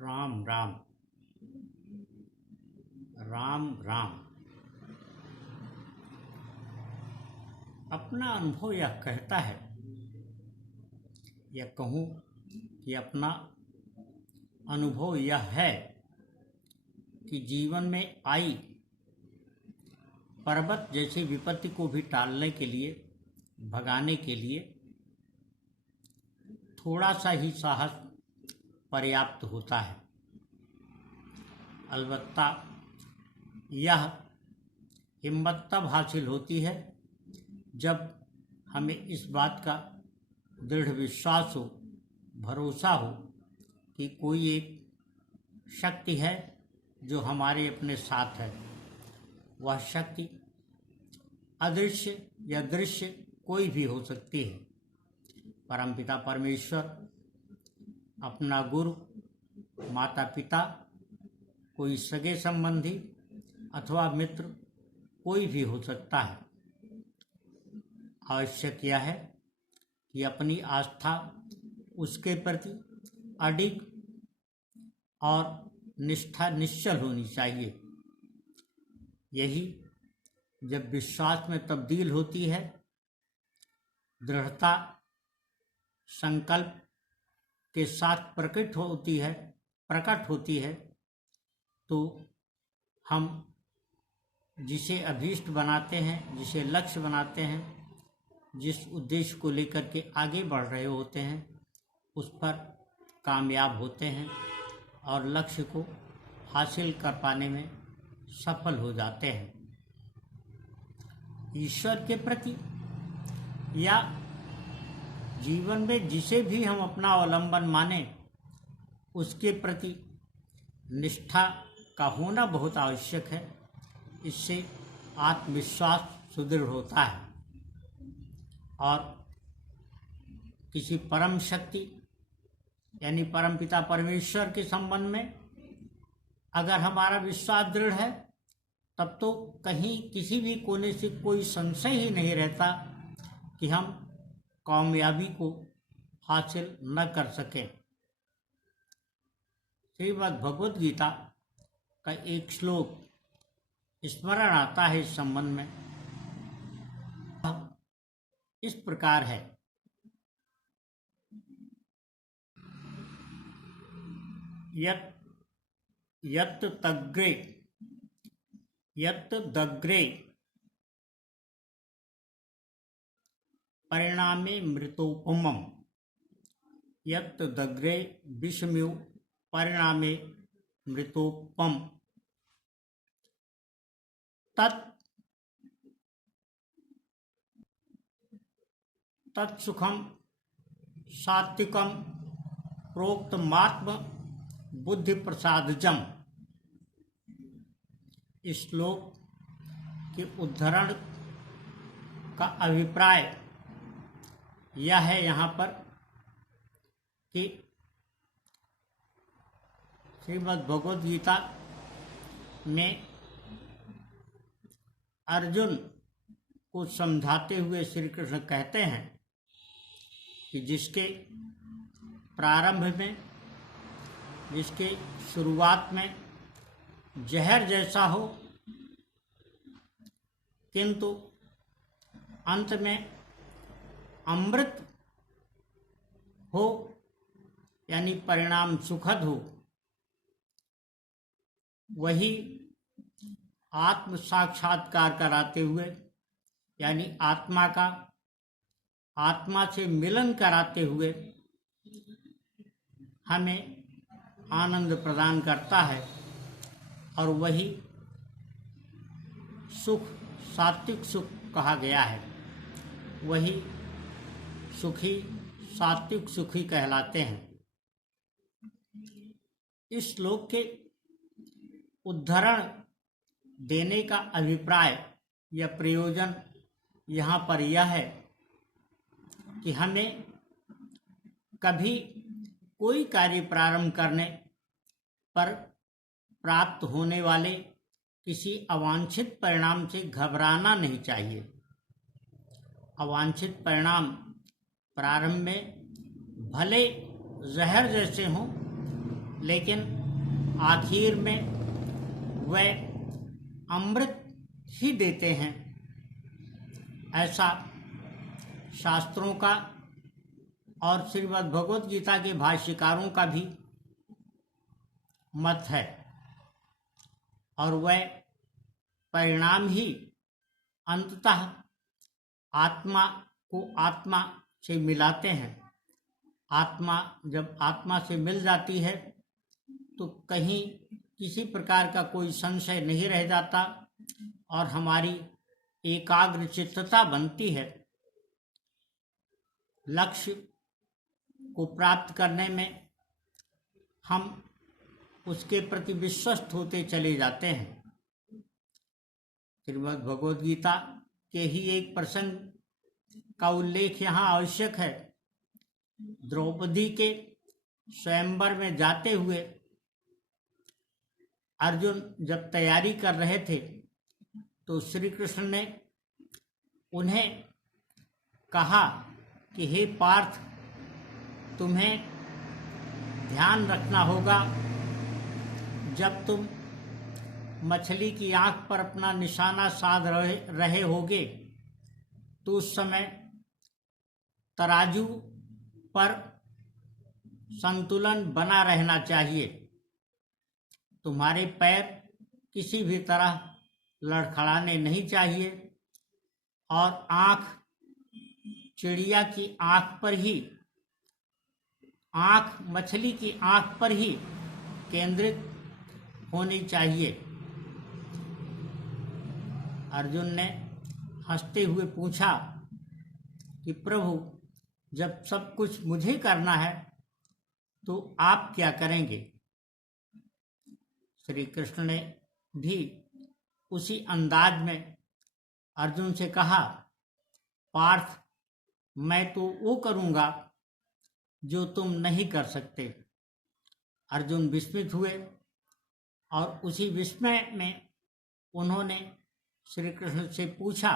राम राम राम राम। अपना अनुभव यह कहता है, या कहूँ कि अपना अनुभव यह है कि जीवन में आई पर्वत जैसी विपत्ति को भी टालने के लिए, भगाने के लिए थोड़ा सा ही साहस पर्याप्त होता है। अलबत्ता यह हिम्मत तब हासिल होती है जब हमें इस बात का दृढ़ विश्वास हो, भरोसा हो कि कोई एक शक्ति है जो हमारे अपने साथ है। वह शक्ति अदृश्य या दृश्य कोई भी हो सकती है। परमपिता परमेश्वर, अपना गुरु, माता पिता, कोई सगे संबंधी अथवा मित्र, कोई भी हो सकता है। आवश्यक यह है कि अपनी आस्था उसके प्रति अडिग और निष्ठा निश्चल होनी चाहिए। यही जब विश्वास में तब्दील होती है, दृढ़ता संकल्प के साथ प्रकट होती है, तो हम जिसे अभीष्ट बनाते हैं, जिसे लक्ष्य बनाते हैं, जिस उद्देश्य को लेकर के आगे बढ़ रहे होते हैं, उस पर कामयाब होते हैं और लक्ष्य को हासिल कर पाने में सफल हो जाते हैं। ईश्वर के प्रति या जीवन में जिसे भी हम अपना अवलंबन माने, उसके प्रति निष्ठा का होना बहुत आवश्यक है। इससे आत्मविश्वास सुदृढ़ होता है और किसी परम शक्ति यानी परमपिता परमेश्वर के संबंध में अगर हमारा विश्वास दृढ़ है, तब तो कहीं किसी भी कोने से कोई संशय ही नहीं रहता कि हम कामयाबी को हासिल न कर सकें। श्रीमद् भगवद गीता का एक श्लोक स्मरण आता है इस संबंध में। इस प्रकार है, यत् दग्रे परिणामे मृतोपमम्, यत् दग्रे विषम्यो परिणामे मृतोपम, तत्सुखम सात्विकम प्रोक्तमात्म बुद्धि प्रसादजम। इस श्लोक के उद्धरण का अभिप्राय यह है यहाँ पर कि श्रीमद् भगवद गीता में अर्जुन को समझाते हुए श्री कृष्ण कहते हैं कि जिसके प्रारंभ में, जिसके शुरुआत में जहर जैसा हो, किंतु अंत में अमृत हो, यानी परिणाम सुखद हो, वही आत्म साक्षात्कार कराते हुए, यानी आत्मा से मिलन कराते हुए हमें आनंद प्रदान करता है। और वही सुख सात्विक सुख कहा गया है। वही सुखी सात्विक सुखी कहलाते हैं। इस श्लोक के उद्धरण देने का अभिप्राय या प्रयोजन यहाँ पर यह है कि हमें कभी कोई कार्य प्रारंभ करने पर प्राप्त होने वाले किसी अवांछित परिणाम से घबराना नहीं चाहिए। अवांछित परिणाम प्रारंभ में भले जहर जैसे हों, लेकिन आखिर में वह अमृत ही देते हैं, ऐसा शास्त्रों का और श्रीमद् भगवद गीता के भाष्यकारों का भी मत है। और वह परिणाम ही अंततः आत्मा को आत्मा से मिलाते हैं। आत्मा जब आत्मा से मिल जाती है तो कहीं किसी प्रकार का कोई संशय नहीं रह जाता और हमारी एकाग्र चित्तता बनती है। लक्ष्य को प्राप्त करने में हम उसके प्रति विश्वस्त होते चले जाते हैं। श्रीमद् भगवद गीता के ही एक प्रसंग का उल्लेख यहाँ आवश्यक है। द्रौपदी के स्वयंवर में जाते हुए अर्जुन जब तैयारी कर रहे थे तो श्री कृष्ण ने उन्हें कहा कि हे पार्थ, तुम्हें ध्यान रखना होगा, जब तुम मछली की आंख पर अपना निशाना साध रहे होगे तो उस समय तराजू पर संतुलन बना रहना चाहिए। तुम्हारे पैर किसी भी तरह लड़खड़ाने नहीं चाहिए और आंख चिड़िया की आंख पर ही, आंख मछली की आंख पर ही केंद्रित होनी चाहिए। अर्जुन ने हंसते हुए पूछा कि प्रभु, जब सब कुछ मुझे करना है तो आप क्या करेंगे? श्री कृष्ण ने भी उसी अंदाज में अर्जुन से कहा, पार्थ, मैं तो वो करूँगा जो तुम नहीं कर सकते। अर्जुन विस्मित हुए और उसी विस्मय में उन्होंने श्री कृष्ण से पूछा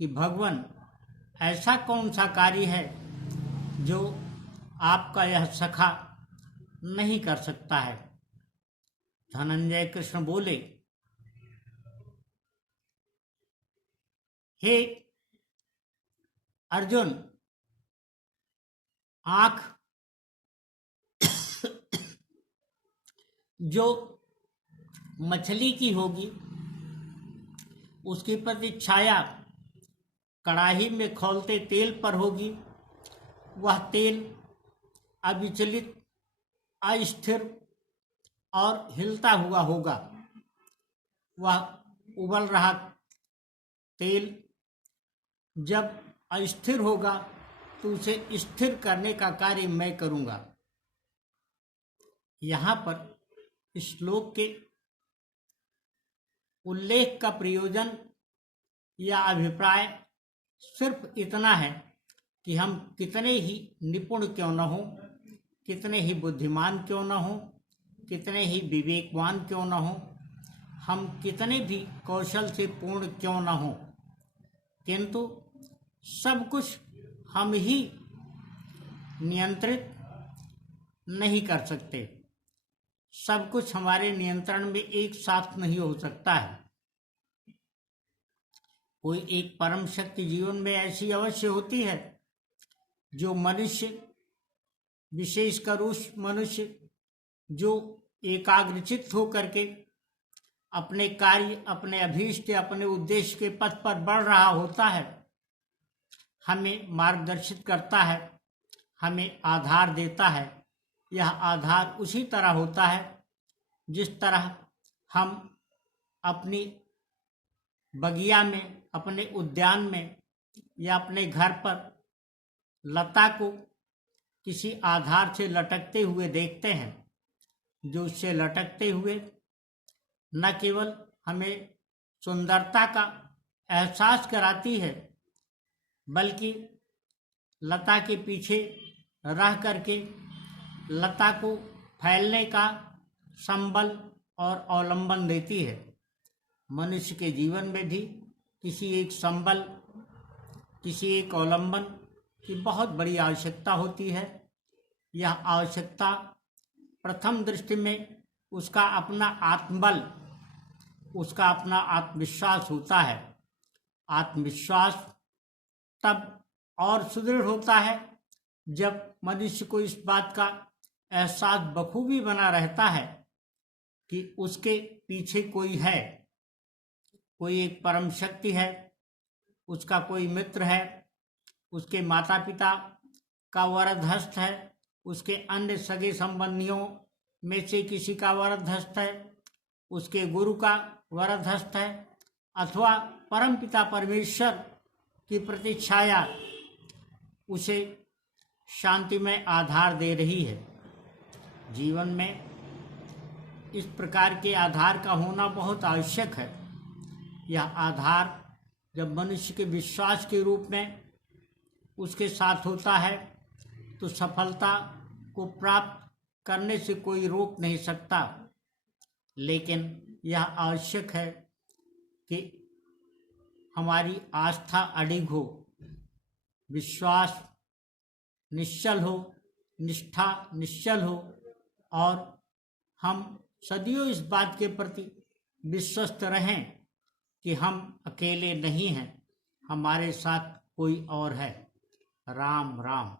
कि भगवान, ऐसा कौन सा कार्य है जो आपका यह सखा नहीं कर सकता है? धनंजय कृष्ण बोले, हे अर्जुन, आंख जो मछली की होगी उसके प्रति छाया कड़ाही में खौलते तेल पर होगी। वह तेल अविचलित, अस्थिर और हिलता हुआ होगा। वह उबल रहा तेल जब अस्थिर होगा तो उसे स्थिर करने का कार्य मैं करूँगा। यहाँ पर इस श्लोक के उल्लेख का प्रयोजन या अभिप्राय सिर्फ इतना है कि हम कितने ही निपुण क्यों न हों, कितने ही बुद्धिमान क्यों न हों, कितने ही विवेकवान क्यों न हों, हम कितने भी कौशल से पूर्ण क्यों न हों, किंतु सब कुछ हम ही नियंत्रित नहीं कर सकते। सब कुछ हमारे नियंत्रण में एक साथ नहीं हो सकता है। कोई एक परम शक्ति जीवन में ऐसी अवश्य होती है जो मनुष्य, विशेषकर उस मनुष्य जो एकाग्रचित्त होकर के अपने कार्य, अपने अभीष्ट, अपने उद्देश्य के पथ पर बढ़ रहा होता है, हमें मार्गदर्शित करता है, हमें आधार देता है। यह आधार उसी तरह होता है जिस तरह हम अपनी बगिया में, अपने उद्यान में या अपने घर पर लता को किसी आधार से लटकते हुए देखते हैं, जो उससे लटकते हुए न केवल हमें सुंदरता का एहसास कराती है, बल्कि लता के पीछे रह करके लता को फैलने का संबल और अवलंबन देती है। मनुष्य के जीवन में भी किसी एक संबल, किसी एक अवलंबन की बहुत बड़ी आवश्यकता होती है। यह आवश्यकता प्रथम दृष्टि में उसका अपना आत्मबल, उसका अपना आत्मविश्वास होता है। आत्मविश्वास तब और सुदृढ़ होता है जब मनुष्य को इस बात का एहसास बखूबी बना रहता है कि उसके पीछे कोई है, कोई एक परम शक्ति है, उसका कोई मित्र है, उसके माता पिता का वरद हस्त है, उसके अन्य सगे संबंधियों में से किसी का वरद हस्त है, उसके गुरु का वरद हस्त है, अथवा परम पिता परमेश्वर की प्रतिछाया उसे शांतिमय आधार दे रही है। जीवन में इस प्रकार के आधार का होना बहुत आवश्यक है। यह आधार जब मनुष्य के विश्वास के रूप में उसके साथ होता है तो सफलता को प्राप्त करने से कोई रोक नहीं सकता। लेकिन यह आवश्यक है कि हमारी आस्था अडिग हो, विश्वास निश्चल हो, निष्ठा निश्चल हो और हम सदियों इस बात के प्रति विश्वस्त रहें कि हम अकेले नहीं हैं, हमारे साथ कोई और है। राम राम।